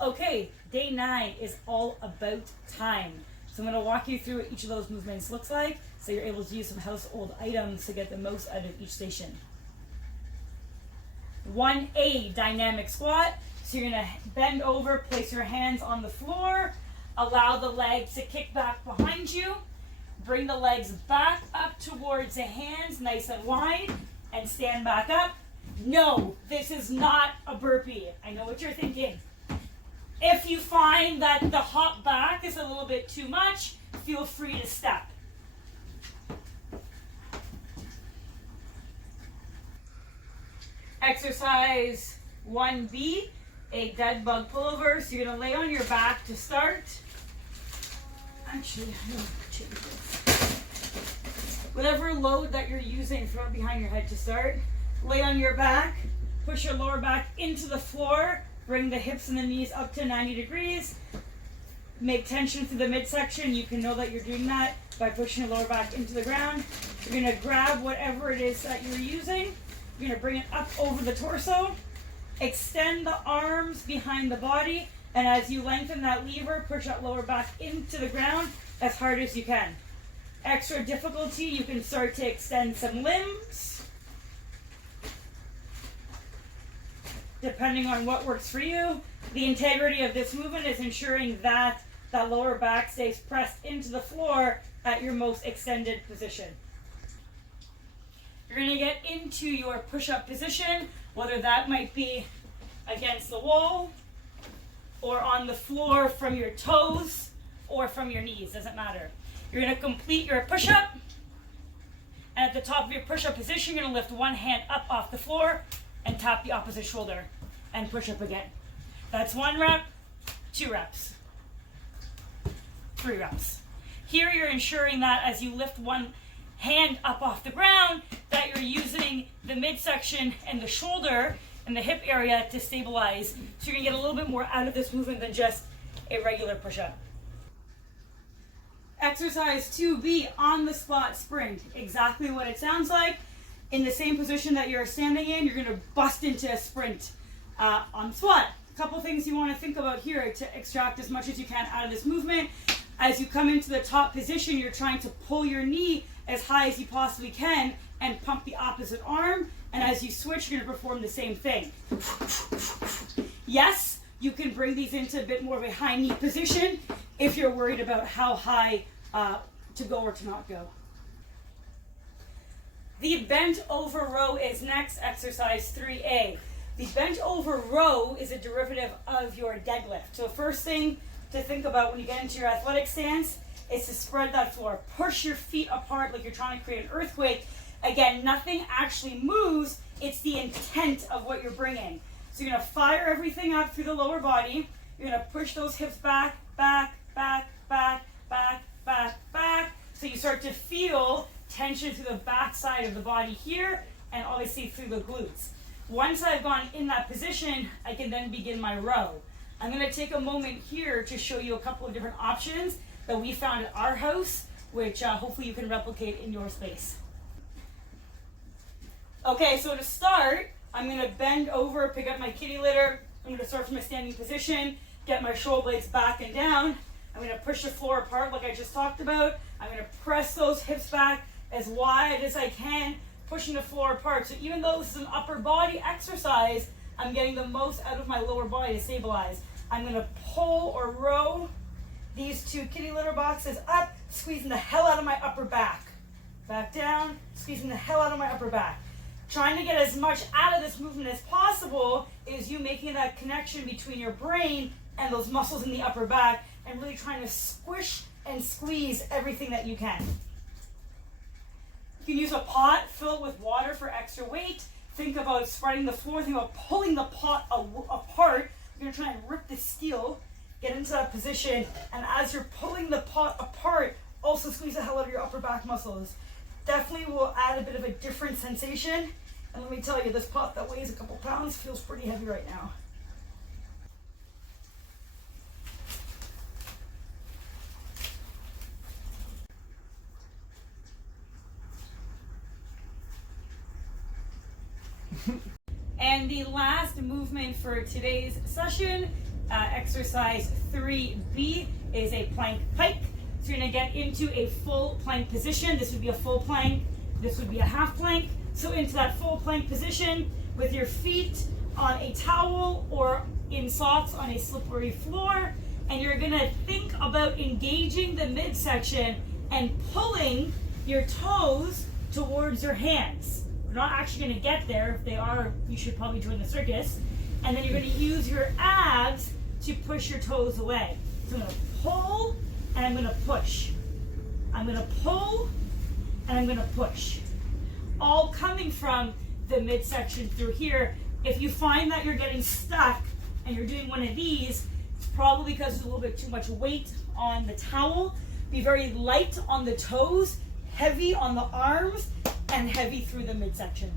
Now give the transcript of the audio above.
Okay, day 9 is all about time. So I'm going to walk you through what each of those movements looks like so you're able to use some household items to get the most out of each station. 1A, dynamic squat. So you're going to bend over, place your hands on the floor, allow the legs to kick back behind you, bring the legs back up towards the hands, nice and wide, and stand back up. No, this is not a burpee. I know what you're thinking. If you find that the hop back is a little bit too much, feel free to step. Exercise 1B, a dead bug pullover. So you're going to lay on your back to start. Actually, no, change this. Whatever load that you're using, throw it behind your head to start. Lay on your back, push your lower back into the floor, bring the hips and the knees up to 90 degrees. Make tension through the midsection. You can know that you're doing that by pushing your lower back into the ground. You're going to grab whatever it is that you're using. You're going to bring it up over the torso. Extend the arms behind the body, and as you lengthen that lever, push that lower back into the ground as hard as you can. Extra difficulty, you can start to extend some limbs, depending on what works for you. The integrity of this movement is ensuring that that lower back stays pressed into the floor at your most extended position. You're going to get into your push-up position, whether that might be against the wall or on the floor from your toes or from your knees, doesn't matter. You're going to complete your push-up, and at the top of your push-up position, you're going to lift one hand up off the floor and tap the opposite shoulder and push up again. That's 1 rep, 2 reps, 3 reps. Here you're ensuring that as you lift one hand up off the ground, that you're using the midsection and the shoulder and the hip area to stabilize. So you're going to get a little bit more out of this movement than just a regular push-up. Exercise 2B, on the spot sprint. Exactly what it sounds like. In the same position that you're standing in, you're going to bust into a sprint on the spot. A couple things you want to think about here to extract as much as you can out of this movement. As you come into the top position, you're trying to pull your knee as high as you possibly can and pump the opposite arm. And as you switch, you're going to perform the same thing. Yes, you can bring these into a bit more of a high knee position if you're worried about how high to go or to not go. The bent over row is next, exercise 3A. The bent over row is a derivative of your deadlift. So the first thing to think about when you get into your athletic stance is to spread that floor. Push your feet apart like you're trying to create an earthquake. Again, nothing actually moves. It's the intent of what you're bringing. So you're going to fire everything up through the lower body. You're going to push those hips back, back, back, back, back, back, back. So you start to feel tension through the back side of the body here and obviously through the glutes. Once I've gone in that position, I can then begin my row. I'm going to take a moment here to show you a couple of different options that we found at our house, which hopefully you can replicate in your space. Okay, so to start, I'm going to bend over, pick up my kitty litter. I'm going to start from a standing position, get my shoulder blades back and down. I'm going to push the floor apart like I just talked about. I'm going to press those hips back as wide as I can, pushing the floor apart. So even though this is an upper body exercise, I'm getting the most out of my lower body to stabilize. I'm going to pull or row these 2 kitty litter boxes up, squeezing the hell out of my upper back. Back down, squeezing the hell out of my upper back. Trying to get as much out of this movement as possible is you making that connection between your brain and those muscles in the upper back and really trying to squish and squeeze everything that you can. You can use a pot filled with water for extra weight. Think about spreading the floor. Think about pulling the pot apart. You're going to try and rip the steel, get into that position, and as you're pulling the pot apart, also squeeze the hell out of your upper back muscles. Definitely will add a bit of a different sensation. And let me tell you, this pot that weighs a couple pounds feels pretty heavy right now. And the last movement for today's session Exercise 3B is a plank pike. So you're going to get into a full plank position. This would be a full plank. This would be a half plank. So into that full plank position with your feet on a towel or in socks on a slippery floor. And you're going to think about engaging the midsection and pulling your toes towards your hands. We're not actually going to get there. If they are, you should probably join the circus. And then you're going to use your abs to push your toes away. So I'm going to pull and I'm going to push. I'm going to pull and I'm going to push. All coming from the midsection through here. If you find that you're getting stuck and you're doing one of these, it's probably because there's a little bit too much weight on the towel. Be very light on the toes, heavy on the arms, and heavy through the midsection.